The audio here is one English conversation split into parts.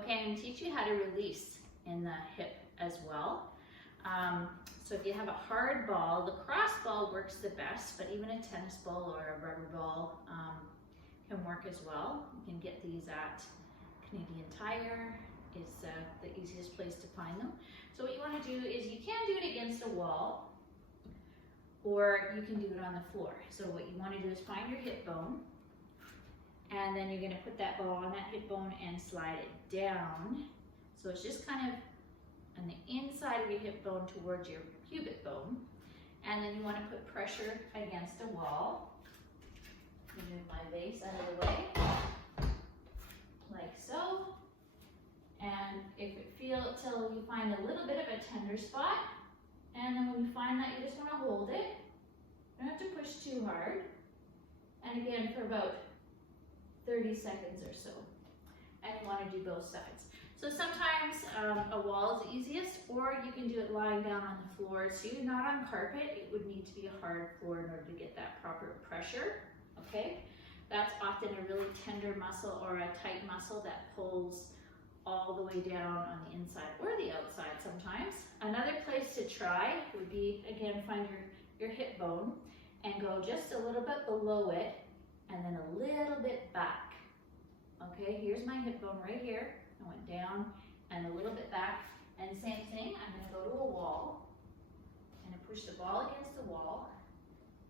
Okay, I'm going to teach you how to release in the hip as well. So if you have a hard ball, the lacrosse ball works the best, but even a tennis ball or a rubber ball can work as well. You can get these at Canadian Tire. Is the easiest place to find them. So what you want to do is you can do it against a wall, or you can do it on the floor. So what you want to do is find your hip bone, and then you're going to put that ball on that hip bone and slide it down. So it's just kind of on the inside of your hip bone towards your pubic bone. And then you want to put pressure against a wall. Move my base out of the way, like so. And if it feels till you find a little bit of a tender spot, and then when you find that, you just want to hold it. You don't have to push too hard. And again, for about 30 seconds or so. And you want to do both sides. So sometimes a wall is the easiest, or you can do it lying down on the floor. So you're not on carpet, it would need to be a hard floor in order to get that proper pressure, okay? That's often a really tender muscle or a tight muscle that pulls all the way down on the inside or the outside sometimes. Another place to try would be, again, find your hip bone and go just a little bit below it and then a little bit back. Okay, here's my hip bone right here. I went down and a little bit back. And same thing, I'm going to go to a wall and I push the ball against the wall,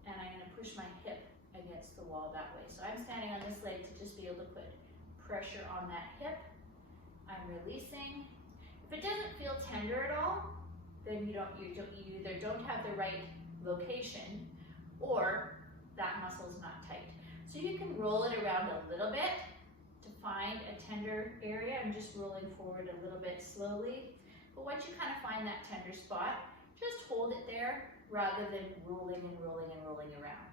and I'm going to push my hip against the wall that way. So I'm standing on this leg to just be able to put pressure on that hip. I'm releasing. If it doesn't feel tender at all, then you either don't have the right location or that muscle is not tight. So you can roll it around a little bit to find a tender area. I'm just rolling forward a little bit slowly. But once you kind of find that tender spot, just hold it there rather than rolling and rolling and rolling around.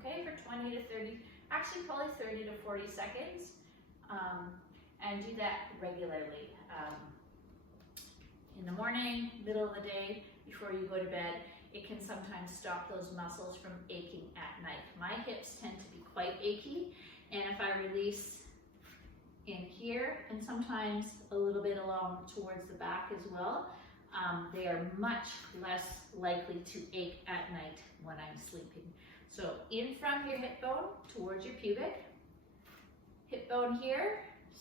Okay, for 20 to 30, actually probably 30 to 40 seconds. And do that regularly. In the morning, middle of the day, before you go to bed. It can sometimes stop those muscles from aching at night. My hips tend to be quite achy, and if I release in here, and sometimes a little bit along towards the back as well, they are much less likely to ache at night when I'm sleeping. So in from your hip bone towards your pubic, hip bone here,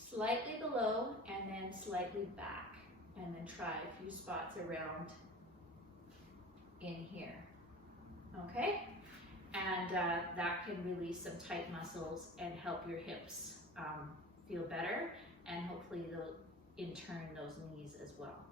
slightly below, and then slightly back. And then try a few spots around in here, okay? And that can release some tight muscles and help your hips feel better, and hopefully they'll in turn those knees as well.